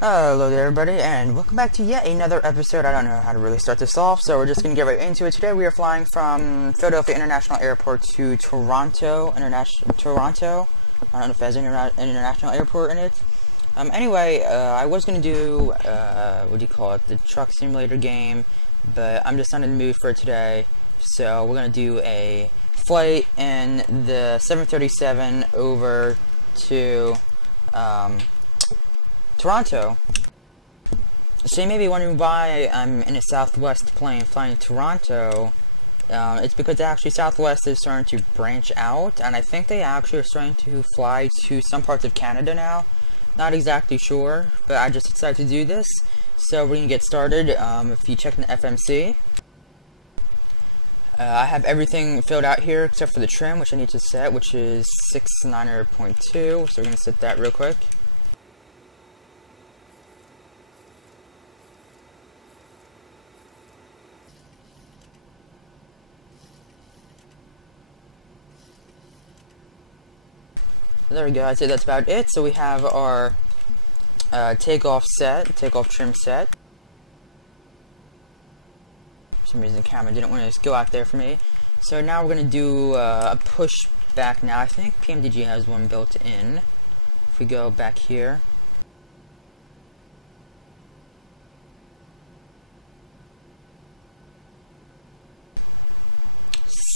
Hello there everybody, and welcome back to yet another episode. I don't know how to really start this off, so we're just going to get right into it. Today we are flying from Philadelphia International Airport to Toronto. I don't know if it has an international airport in it. Anyway, I was going to do, the truck simulator game, but I'm just not in the mood for it today. So we're going to do a flight in the 737 over to, Toronto. So you may be wondering why I'm in a Southwest plane flying to Toronto. It's because actually Southwest is starting to branch out, and I think they actually are starting to fly to some parts of Canada now. Not exactly sure, but I just decided to do this. So we're gonna get started. If you check the FMC, I have everything filled out here except for the trim, which I need to set, which is 690.2. So we're gonna set that real quick. There we go, I'd say that's about it. So we have our takeoff trim set. For some reason the camera didn't want to go out there for me. So now we're going to do a push back now. I think PMDG has one built in. If we go back here.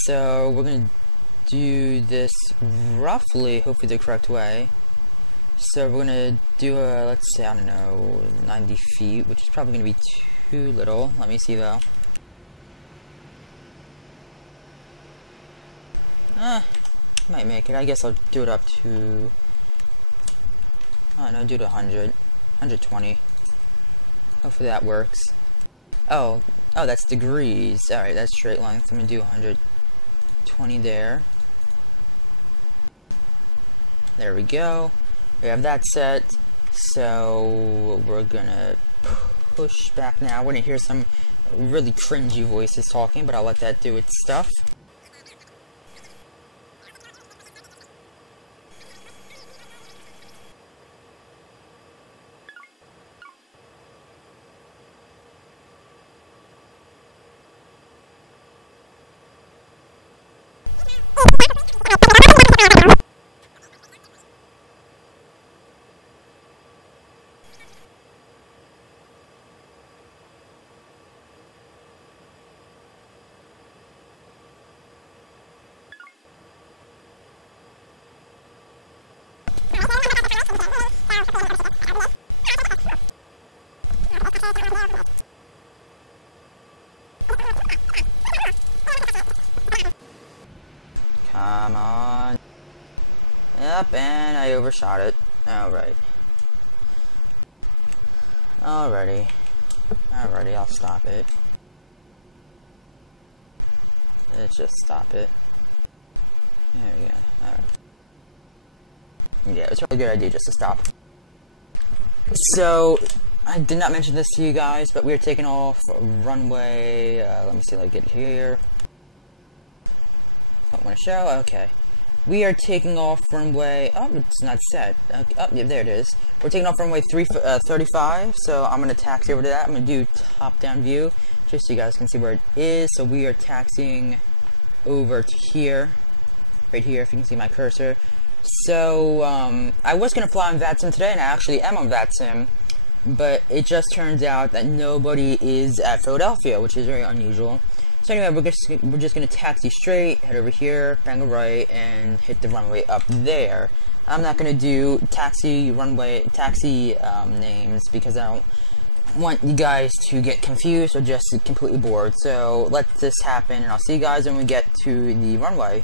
So we're going to do this roughly, hopefully the correct way. So we're gonna do a, let's say, I don't know, 90 feet, which is probably gonna be too little. Let me see though. Might make it. I guess I'll do it up to, I don't know, do it 100, 120. Hopefully that works. Oh, that's degrees. Alright, that's straight length. I'm gonna do 120 there. There we go. We have that set. So we're gonna push back now. We're gonna hear some really cringy voices talking, but I'll let that do its stuff. Come on. Yep, and I overshot it. Alright. Alrighty, I'll stop it. Let's just stop it. There we go. Alright. Yeah, it's a really good idea just to stop. So, I did not mention this to you guys, but we are taking off runway, let me see if I get it here. Don't want to show, okay. We are taking off runway, oh, it's not set. Okay, oh, yeah, there it is. We're taking off runway 35, so I'm going to taxi over to that. I'm going to do top-down view, just so you guys can see where it is. So we are taxiing over to here, right here, if you can see my cursor. So, I was going to fly on VATSIM today, and I actually am on VATSIM, but it just turns out that nobody is at Philadelphia, which is very unusual. So anyway, we're just going to taxi straight, head over here, bang a right, and hit the runway up there. I'm not going to do taxi names because I don't want you guys to get confused or just completely bored. So let this happen, and I'll see you guys when we get to the runway.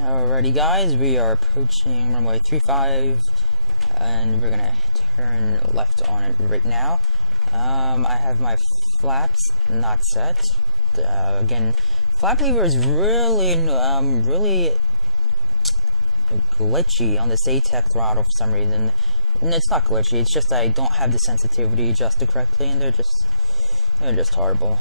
Alrighty guys, we are approaching runway 35 and we're gonna turn left on it right now. I have my flaps not set. Again, flap lever is really glitchy on this ATEC throttle for some reason. And it's not glitchy, it's just I don't have the sensitivity adjusted correctly and they're just horrible.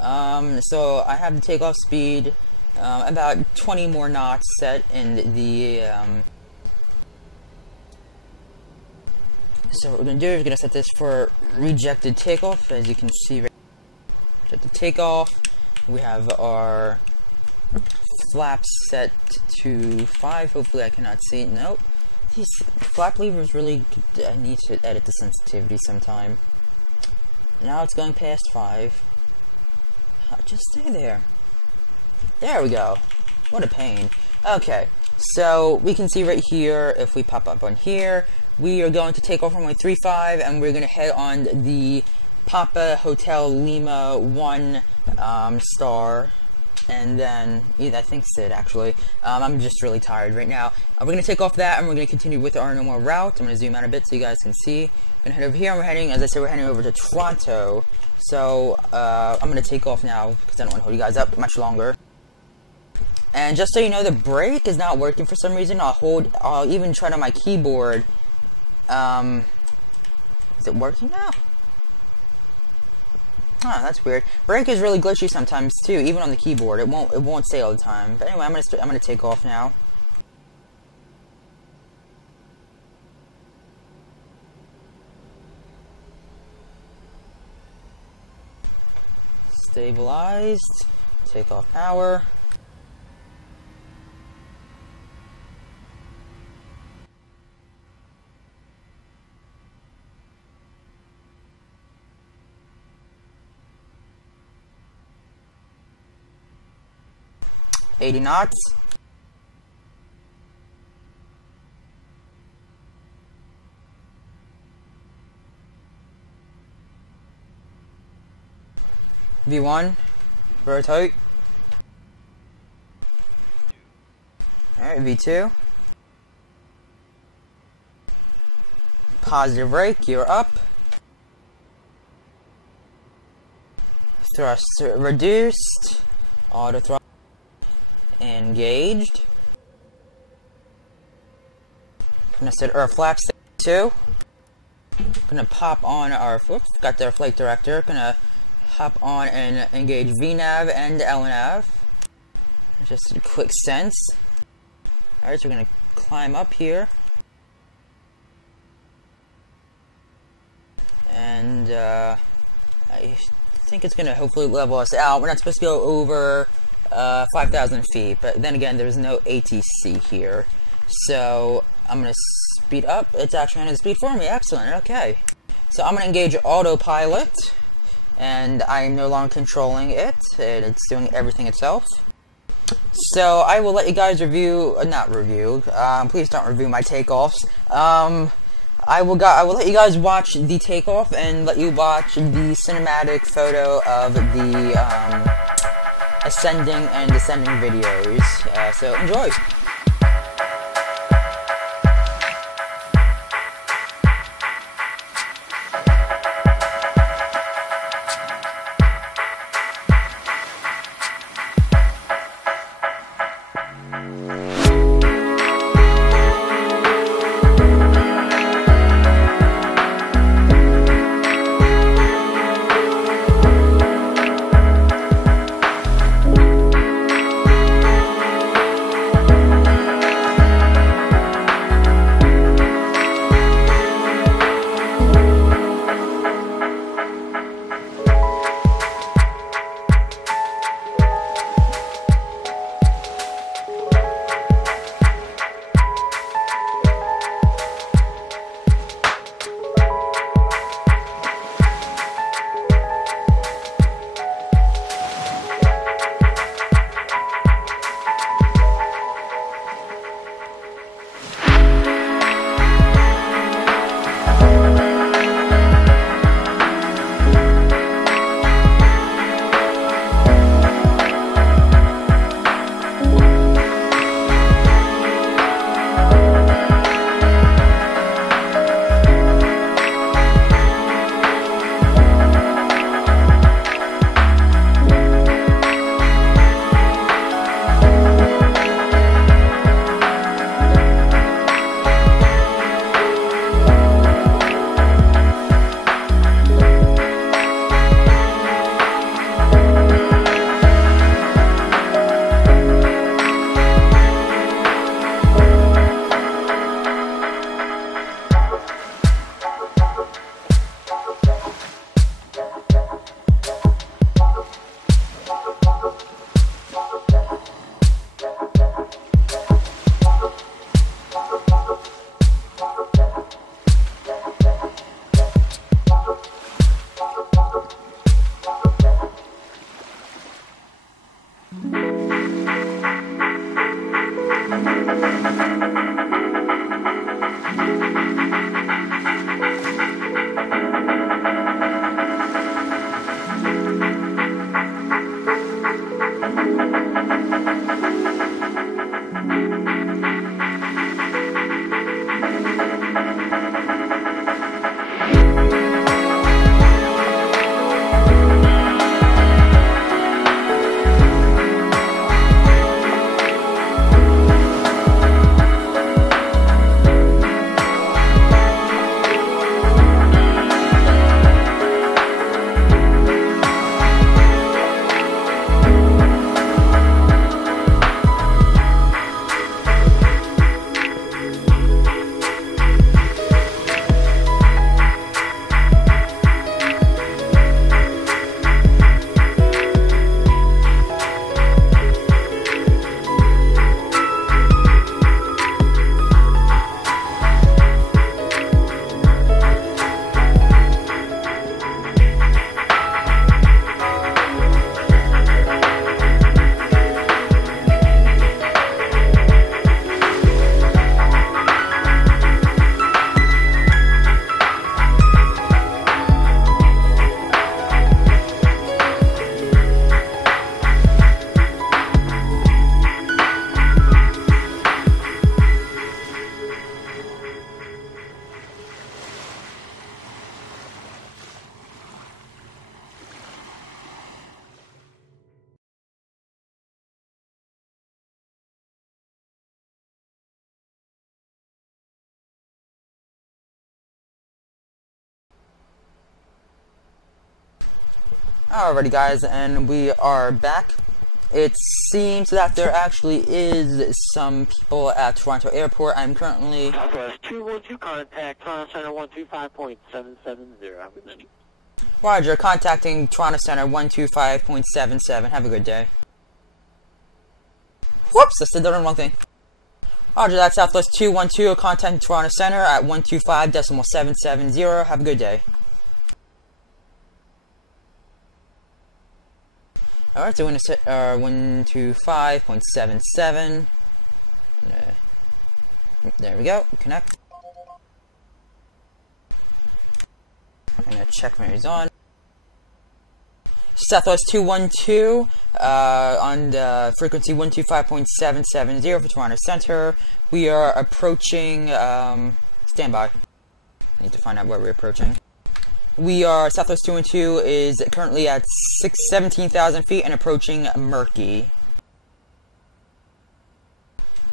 So I have the takeoff speed about 20 more knots set in the so what we're gonna do is we're gonna set this for rejected takeoff. As you can see, rejected takeoff. We have our flaps set to 5. Hopefully I cannot see. Nope. These flap levers really, I need to edit the sensitivity sometime. Now it's going past 5. Just stay there. There we go. What a pain. Okay, so we can see right here, if we pop up on here, we are going to take off runway 35 and we're going to head on the Papa Hotel Lima 1 star. And then, yeah, I think Sid actually. I'm just really tired right now. We're going to take off that and we're going to continue with our normal route. I'm going to zoom out a bit so you guys can see. We're going to head over here and we're heading, as I said, we're heading over to Toronto. So, I'm going to take off now because I don't want to hold you guys up much longer. And just so you know, the brake is not working for some reason. I'll even try it on my keyboard. Is it working now? Huh, that's weird. Brake is really glitchy sometimes too, even on the keyboard. It won't stay all the time. But anyway, I'm gonna take off now. Stabilized. Take off power. $80 knots. V1, very tight. Alright, V2. Positive brake, you're up. Thrust reduced. Auto throttle. Engaged. Gonna set our flaps to 2. Gonna pop on our, whoops, got their flight director. Gonna hop on and engage VNAV and LNAV. Just a quick sense. Alright, so we're gonna climb up here. And I think it's gonna hopefully level us out. We're not supposed to go over 5,000 feet, but then again, there's no ATC here, so I'm gonna speed up. It's actually on speed for me. Excellent. Okay, so I'm gonna engage autopilot, and I am no longer controlling it, and it's doing everything itself. So I will let you guys review, not review. Please don't review my takeoffs. I will let you guys watch the takeoff and let you watch the cinematic photo of the ascending and descending videos, so enjoy! Alrighty guys, and we are back. It seems that there actually is some people at Toronto Airport. I'm currently... Southwest 212, contact Toronto Center 125.770. Roger, contacting Toronto Center 125.77. Have a good day. Whoops, I said the wrong thing. Roger, that's Southwest 212, contacting Toronto Center at 125.770. Have a good day. Alright, so we're going to set 125.77. There we go. Connect. I'm going to check when it's on. Southwest 212 on the frequency 125.770 for Toronto Center. We are approaching. Standby. I need to find out where we're approaching. We are, Southwest 212 is currently at 17,000 feet and approaching Murky.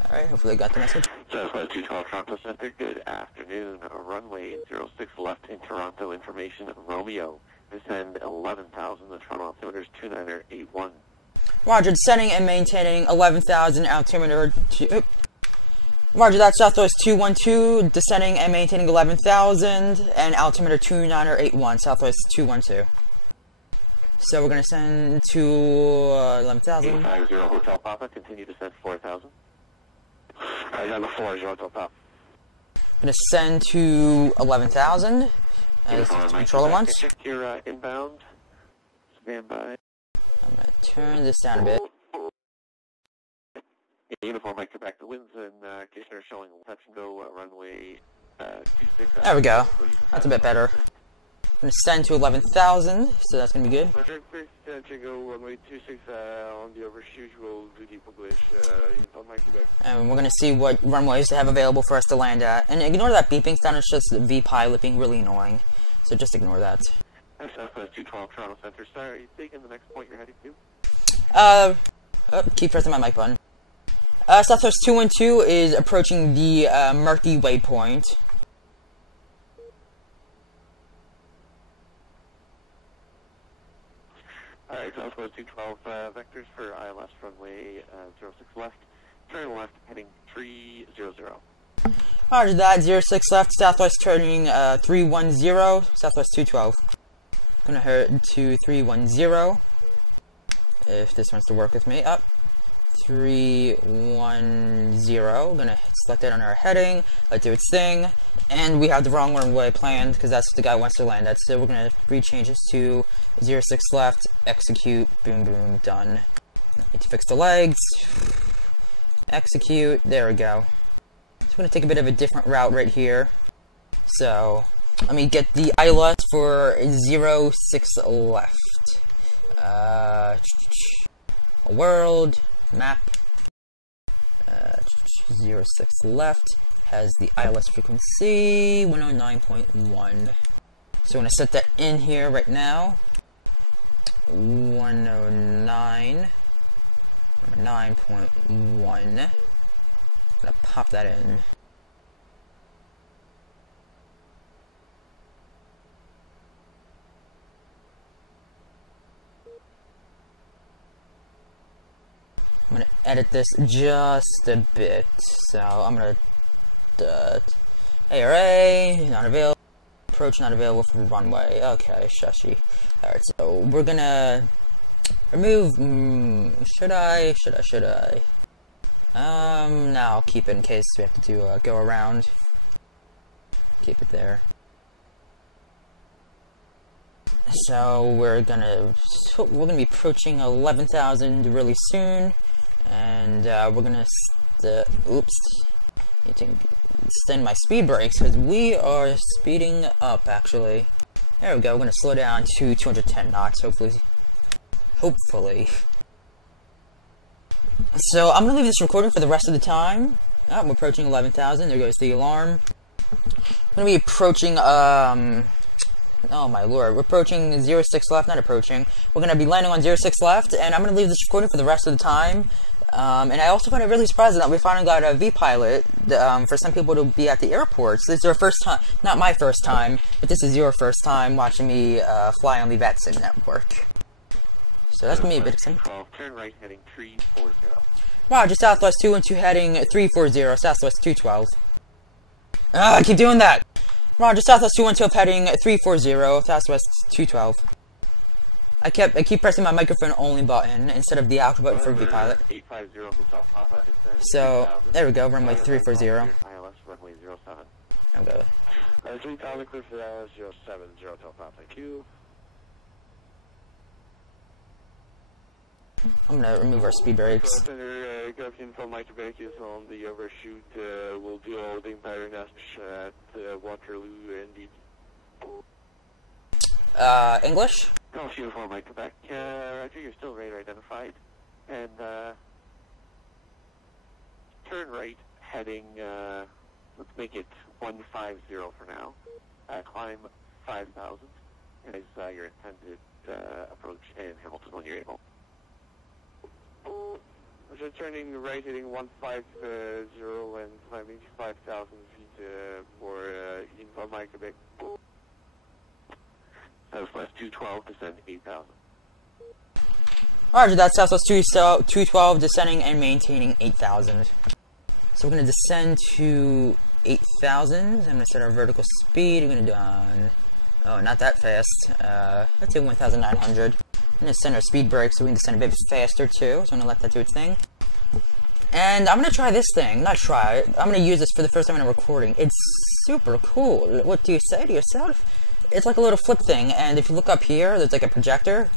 Alright, hopefully I got the message. Southwest 212 Toronto Center, good afternoon. Runway 06 left in Toronto, information Romeo. Descend 11,000, the Toronto altimeter is 2981. Roger, descending and maintaining 11,000, altimeter to... Roger, that's Southwest 212, descending and maintaining 11,000, and altimeter 2981, Southwest 212. So we're going to send to 11,000. 850 Hotel Papa, continue to send 4,000. Number 4 is Hotel Papa. I'm going to send to 11,000, as controller wants. Check your inbound. Stand by. I'm going to turn this down a bit. Uniform Mike Quebec, the winds and Kitchener showing touch and go runway 26. There we go. That's a bit better. I'm going to send to 11,000, so that's going to be good. Runway 26 on the overshoot, will do the English Uniform Mike Quebec. And we're going to see what runways they have available for us to land at. And ignore that beeping sound, it's just the V-pilot being really annoying. So just ignore that. Southwest 212 Toronto Center, sorry, taking the next point you're heading to? Keep pressing my mic button. Southwest 212 is approaching the Murky waypoint. Alright, Southwest 212 vectors for ILS runway 06 left, turn left, heading 300. Roger that, 06 left, Southwest turning 310, Southwest 212. Gonna head to 310, if this wants to work with me. Up. 310. Gonna select it on our heading, let it do its thing, and we have the wrong runway planned because that's what the guy wants to land at. So we're gonna rechange this to 06 left, execute, boom, boom, done. Need to fix the legs, execute. There we go. So we're gonna take a bit of a different route right here. So let me get the ILS for 06 left. World. Map 06 left has the ILS frequency 109.1. So I'm gonna set that in here right now. 109.1. Gonna pop that in. I'm gonna edit this just a bit, so I'm gonna ARA not available, approach not available for runway. Okay, shushy. Alright, so we're gonna remove. Should I? No, I'll keep it in case we have to do a go around. Keep it there. So we're gonna be approaching 11,000 really soon. And we're gonna oops, need to extend my speed brakes because we are speeding up. Actually, there we go. We're gonna slow down to 210 knots. Hopefully. So I'm gonna leave this recording for the rest of the time. Oh, we're approaching 11,000. There goes the alarm. I'm gonna be approaching oh my lord, we're approaching 06 left, not approaching. We're gonna be landing on 06 left, and I'm gonna leave this recording for the rest of the time. And I also find it really surprising that we finally got a V-pilot for some people to be at the airports. This is their first time, not my first time, but this is your first time watching me fly on the VetSim network. So that's me a bit excited. 12, turn right heading 340. Roger, Southwest 212 heading 340, Southwest 212. I keep doing that! Roger, Southwest 212 heading 340, Southwest 212. I keep pressing my microphone only button instead of the outro button for VPilot. So, there we go, runway 340. ILS runway 07. I'll go. 3000 clear for ILS 070 Delta, thank you. I'm gonna remove our speed brakes. Info Mike Beck is on the overshoot. We'll do all the pattern at Waterloo and English? Golf Uniform Mike Quebec. Roger, you're still radar identified. And turn right heading, let's make it 150 for now. Climb 5,000 as your intended approach in Hamilton when you're able. We're turning right heading 150 and climbing 5,000 feet for Info Mike Quebec. Southwest 212, descend 8,000. Roger, that's Southwest 212, descending and maintaining 8,000. So we're going to descend to 8,000. I'm going to set our vertical speed. We're going to do oh, not that fast. Let's say 1,900. I'm going to send our speed brake so we can descend a bit faster too. So I'm going to let that do its thing. And I'm going to try this thing. Not try it. I'm going to use this for the first time in a recording. It's super cool. What do you say to yourself? It's like a little flip thing, and if you look up here, there's like a projector,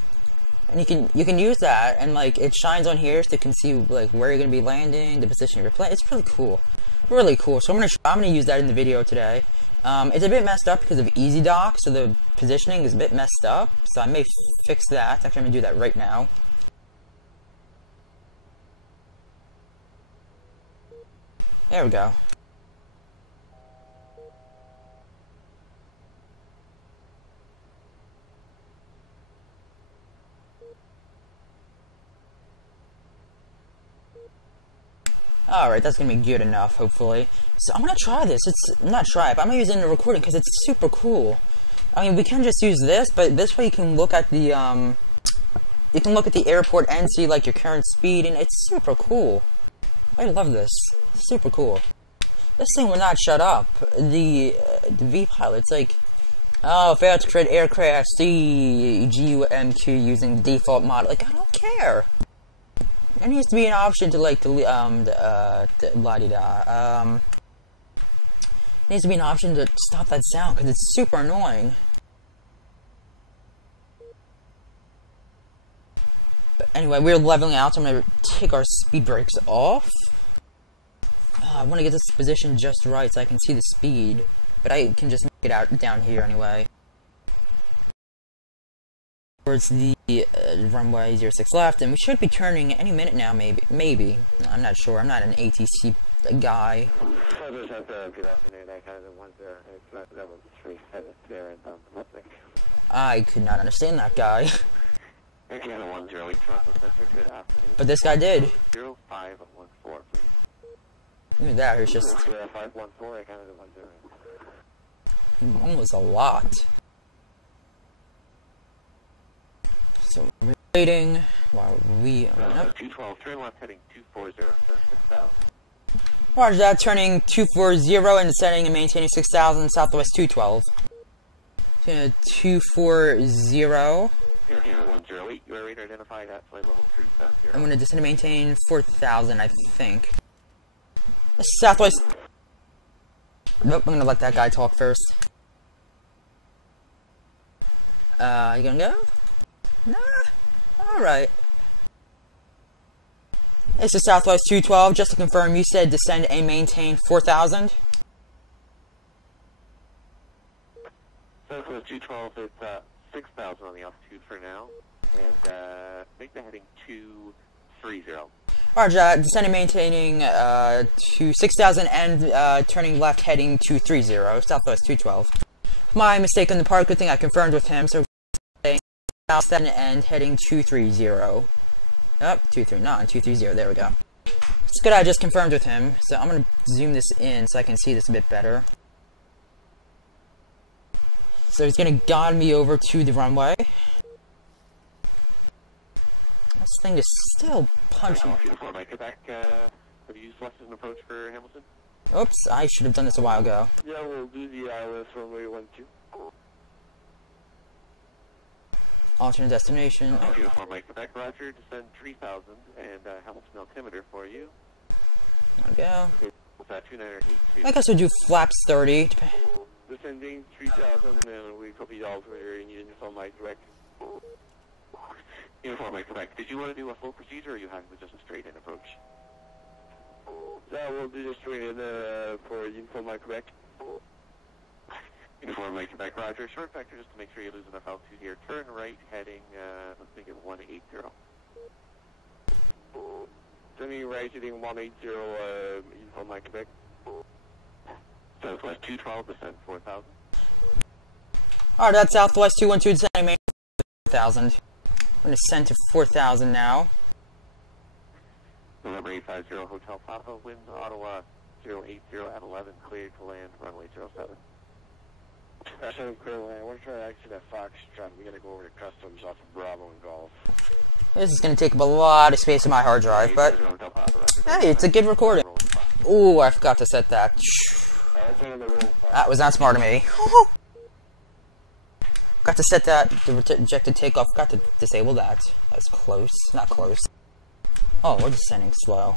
and you can use that, and like it shines on here so you can see like where you're gonna be landing, the position of your plane. It's really cool, really cool. So I'm gonna use that in the video today. It's a bit messed up because of EZDok, so the positioning is a bit messed up. So I may fix that. Actually, I'm gonna do that right now. There we go. Alright, that's gonna be good enough, hopefully. So I'm gonna try this. I'm gonna use it in the recording because it's super cool. I mean, we can just use this, but this way you can look at the airport and see like your current speed, and it's super cool. I love this. Super cool. This thing will not shut up. The VPilot's like, oh, failed to create aircraft CYYZ using default model. Like, I don't care. There needs to be an option to like delete needs to be an option to stop that sound because it's super annoying. But anyway, we're leveling out, so I'm gonna take our speed brakes off. I want to get this position just right so I can see the speed, but I can just make it out down here anyway. Towards the runway 06 left, and we should be turning any minute now, maybe. I'm not sure. I'm not an ATC guy. Good afternoon. I kind of want to level 3 there and I could not understand that guy. But this guy did. 0514, please. Look at that. It's just 0514. I kind of want to. almost a lot. So we're waiting while we. Nope. 212, turn left heading 240, 6,000. Roger that, turning 240 and descending and maintaining 6,000, Southwest 212. 240. Here, 108, you are radar identified at flight level 370. I'm going to descend and maintain 4,000, I think. Southwest. Nope, I'm going to let that guy talk first. You gonna go? Nah. Alright. This is Southwest 212. Just to confirm, you said descend and maintain 4,000? Southwest 212, it's 6,000 on the altitude for now. And make the heading 230. Roger, descend and maintaining to 6,000 and turning left heading 230, Southwest 212. My mistake on the part, good thing I confirmed with him, so south and heading 230. Oh, 239, 230, there we go. It's good I just confirmed with him, so I'm going to zoom this in so I can see this a bit better. So he's going to guide me over to the runway. thing is still punching. Uniform Mike Quebec, have you selected an approach for Hamilton? Oops, I should have done this a while ago. Yeah, we'll do the ILS runway 12. Alternate destination. Uniform Mike Quebec, roger, descend 3000 and Hamilton altimeter for you. There we go. Okay, what's that, 2982? I guess we'll do flaps 30. Descending 3000 and we copy the altimeter and Uniform Mike Quebec. Uniform Mike Quebec, did you want to do a full procedure or are you happy with just a straight in approach? Yeah, we'll do the straight in for Uniform Mike Quebec. Uniform Mike Quebec, roger. Short factor just to make sure you lose enough altitude here. Turn right heading, let's make it 180. Turning right heading 180, Uniform Mike Quebec. Southwest 212, descend 4000. Alright, that's Southwest 212, descending main 4000. I'm going to send to 4000 now. November 850, Hotel Papa, wind Ottawa 080 at 11, cleared to land, runway 07. That's clear land. We're trying to exit at Foxtrot. We gotta go over to customs off of Bravo and Golf. This is going to take up a lot of space on my hard drive, but hey, it's a good recording. Ooh, I forgot to set that. That was not smart of me. Got to set that, the rejected takeoff, got to disable that. That was close, not close. Oh, we're descending slow.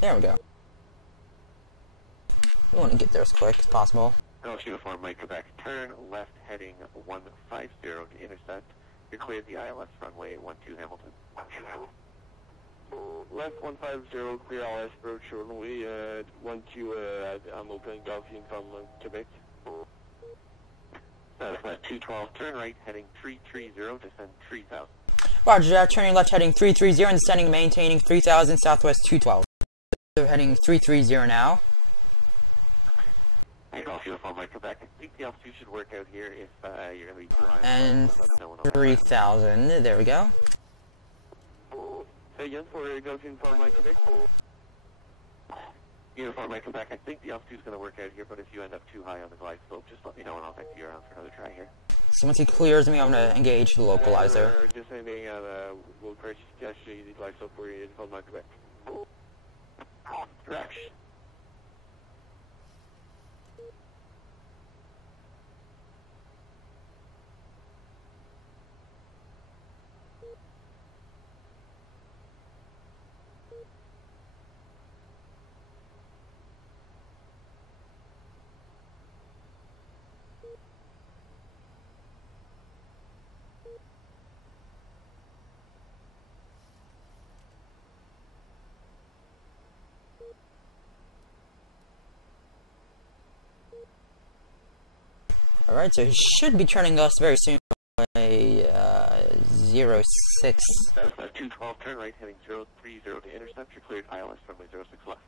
There we go. We want to get there as quick as possible. Gulf Uniform Mike Quebec, turn left heading 150 to intercept. You're cleared the ILS runway 12 Hamilton. Left 150, clear ILS approach runway 12 I'm opening Gulf Uniform Quebec. Southwest 212, turn right heading 330, descend 3000. Roger that, turning left heading 330 and descending maintaining 3000 Southwest 212. So heading 330 now. Golf Uniform Mike Quebec, I think the altitude should work out here if you're going to be too high. And 3000, there we go. Say again for Golf Uniform Mike Quebec. Uniform Mike Quebec, I think the altitude's going to work out here, but if you end up too high on the glide slope, just let me know and I'll take you around for another try here. So once he clears me, I'm going to engage the localizer. We're descending on we'll purchase the glide slope for Uniform Mike Quebec. Direction. Alright, so he should be turning us very soon. 06. That's 212, turn right heading 030 to intercept. You're cleared ILS runway 06 left.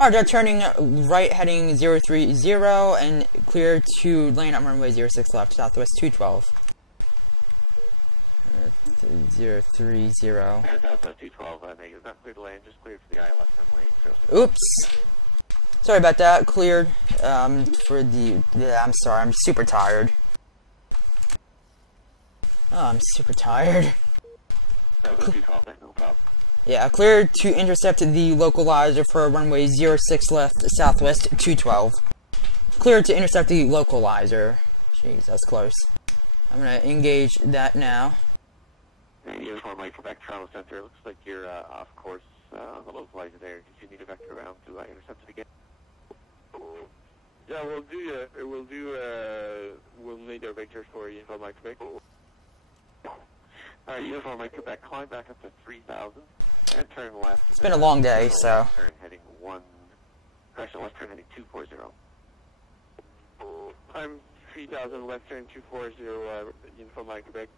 Alright, they're turning right heading 030 and clear to land on runway 06 left, Southwest 212. 030. Southwest 212, negative. Not cleared to land, just cleared for the ILS runway 06. Oops. Sorry about that. Cleared for the... Yeah, I'm sorry. I'm super tired. Oh, I'm super tired. Yeah, cleared to intercept the localizer for runway 06 left, Southwest 212. Cleared to intercept the localizer. Jeez, that's close. I'm gonna engage that now. Uniform Mike Quebec Toronto Center. It looks like you're off course on the localizer there. Did you need a vector around to intercept it again? Yeah, we'll need our vectors for Uniform Mike Quebec. Alright, Uniform Mike Quebec, climb back up to 3000 and turn left. It's been a long day, so. Turn heading left turn heading 240. Climb 3000, left turn 240, Uniform Mike Quebec.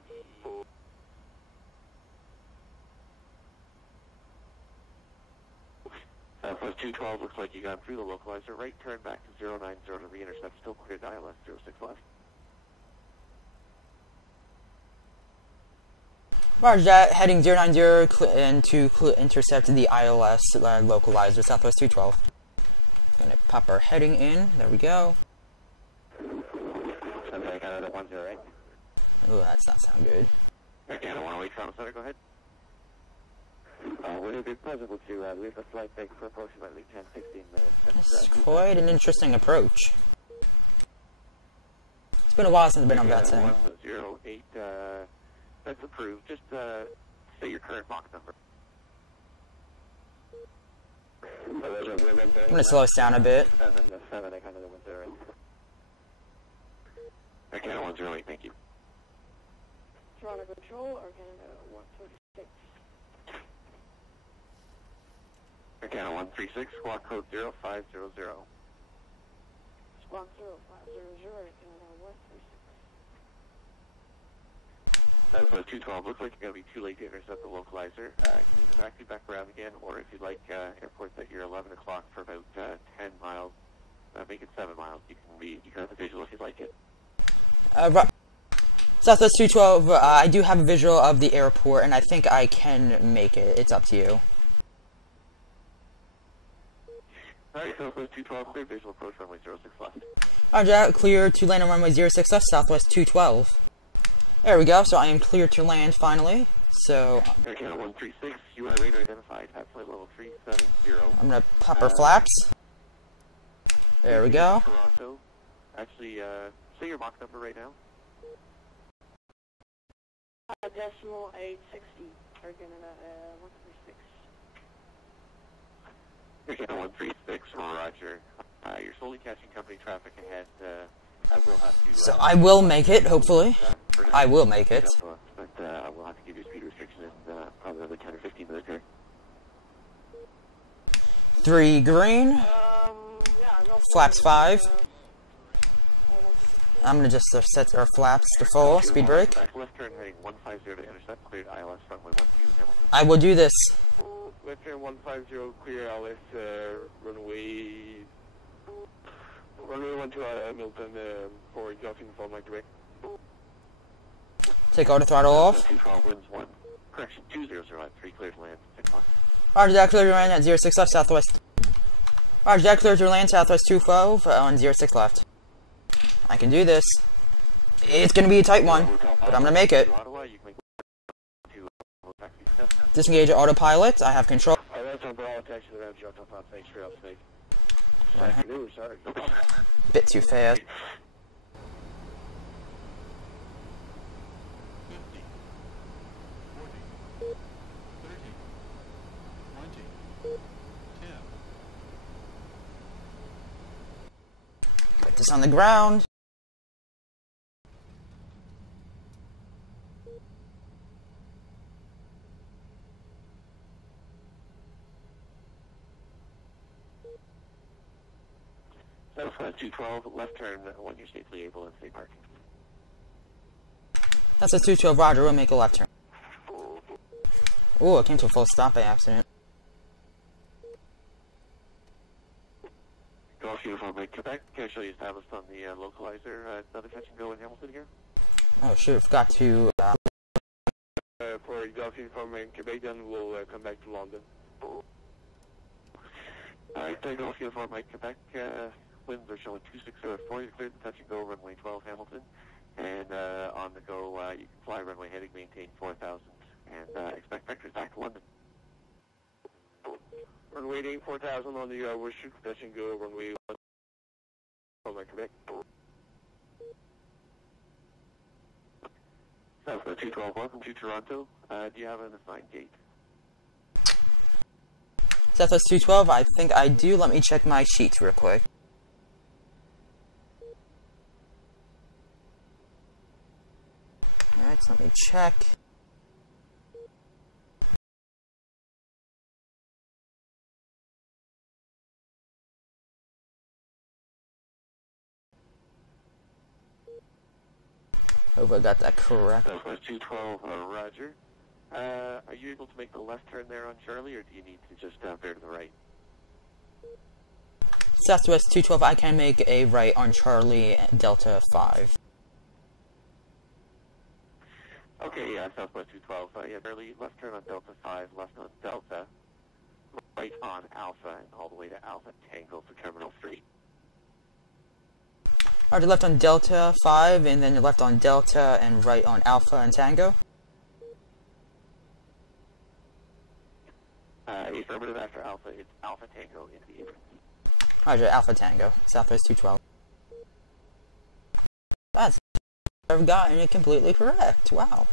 Southwest 212, looks like you got through the localizer. Right turn back to 090 to re-intercept. Still cleared ILS 06 left. Roger that, heading 090 and to intercept the ILS localizer, Southwest 212. Gonna pop our heading in. There we go. Sunday Canada 10, right? Ooh, that's not sound good. Canada 108, Toronto Center, go ahead. Would it be possible to leave the flight deck for approximately 10-15 minutes? This is quite an interesting approach. It's been a while since I've been on that thing. 108, that's approved. Just say your current Mach number. I'm gonna slow us down a bit. Canada 108, thank you. Toronto Control, or Canada 136. Canada 136, squawk code 0500. Squawk 0500, Canada 136. Southwest 212, looks like you're going to be too late to intercept the localizer. You can back around again, or if you'd like, airport at your 11 o'clock for about 10 miles. Make it 7 miles. You can have the visual if you'd like it. Southwest 212, I do have a visual of the airport, and I think I can make it. It's up to you. Alright, Southwest 212, clear visual approach runway 06 left. Roger, clear to land on runway 06 left, Southwest 212. There we go, so I am clear to land finally. So Air Canada 136, you are radar identified at flight level 370. I'm gonna pop our flaps. There we go. Toronto. Actually, say your Mach number right now. Decimal 860, or Canada 136. Air Canada 136, roger. You're slowly catching company traffic ahead. I will have to... So I will make it, hopefully. I will make it. But I will have to give you a speed restriction in probably another 10 or 15 minutes here. 3 green. Yeah, no Flaps 5. I'm gonna just set our flaps to full. Speed brake. Left turn heading 150 to intercept. Cleared ILS runway 12 Hamilton. I will do this. Left turn 150, clear ILS runway 12 Hamilton for Dolphin for my direct. Take auto throttle off. 212 winds 1. Correction 2003, cleared land 6 o'clock. Roger that, clear to land at 06 left, Southwest. Roger that, clear to land, Southwest 212 on 06 left. I can do this. It's gonna be a tight one, but I'm gonna make it. Disengage autopilot. I have control. Bit too fast. Put this on the ground. Southwest 212, left turn when you're safely able and stay parking. That's a 212, roger, we'll make a left turn. Ooh, I came to a full stop by accident. Golf Uniform Mike Quebec, casually established on the localizer. Another touch and go in Hamilton here. Oh shoot, forgot to... For Golf Uniform Mike Quebec, then we'll come back to London. Alright, Golf Uniform Mike Quebec, winds are showing 2604, you're cleared to touch and go runway 12 Hamilton. And on the go, you can fly runway heading, maintain 4000, and expect vectors back to London. Runway heading 4000 on the Worcester, touch and go runway 1 from Quebec. Southwest 212, welcome to Toronto. Do you have an assigned gate? Southwest 212, I think I do. Let me check my sheets real quick. Alright, so let me check. Hope I got that correct. Southwest 212, roger. Are you able to make the left turn there on Charlie, or do you need to just veer to the right? Southwest 212, I can make a right on Charlie Delta 5. Okay, yeah, Southwest 212. Yeah, Charlie, left turn on Delta 5, left on Delta, right on Alpha, and all the way to Alpha Tango for Terminal 3. Alright, left on Delta 5, and then you're left on Delta, and right on Alpha and Tango. Affirmative after Alpha, it's Alpha Tango into the apron. Roger, Alpha Tango, Southwest 212. That's, I've gotten it completely correct, wow.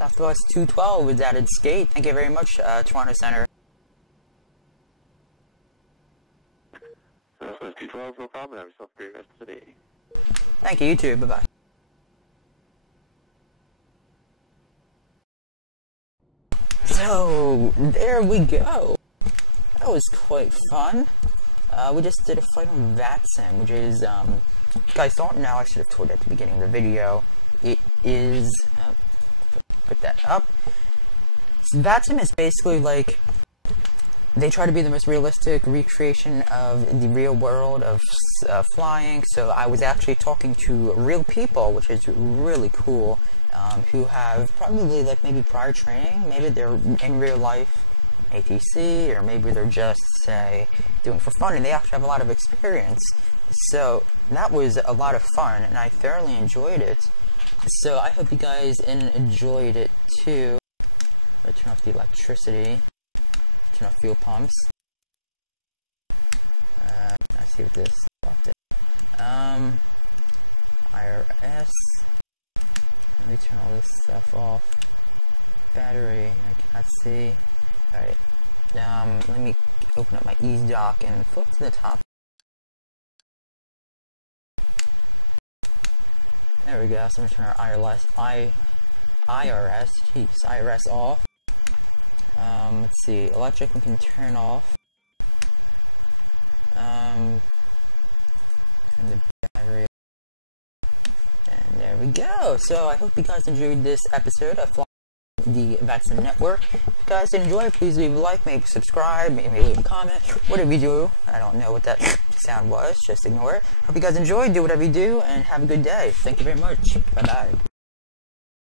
Southwest 212 with Addons Skate. Thank you very much, Toronto Center. Southwest 212, no problem. Have yourself a great rest of the day. Thank you, you too. Bye-bye. So, there we go. That was quite fun. We just did a fight on VATSIM, which is, if you guys don't know, I should have told you at the beginning of the video. It is, put that up. So VATSIM is basically like, they try to be the most realistic recreation of the real world of flying. So I was actually talking to real people, which is really cool, who have probably like maybe prior training, maybe they're in real life ATC, or maybe they're just, say, doing it for fun, and they actually have a lot of experience. So that was a lot of fun, and I thoroughly enjoyed it. So I hope you guys enjoyed it too. I'm gonna turn off the electricity, turn off fuel pumps. Let's see what this stopped it. IRS. Let me turn all this stuff off. Battery, I cannot see. Alright, let me open up my EZDok and flip to the top. There we go, so I'm gonna turn our IRS off. Let's see, electric we can turn off. Turn the battery off. And there we go. So I hope you guys enjoyed this episode of the VATSIM network. If you guys did enjoy, please leave a like, maybe subscribe, maybe leave a comment, whatever you do. I don't know what that sound was, just ignore it. Hope you guys enjoyed, do whatever you do, and have a good day. Thank you very much. Bye bye.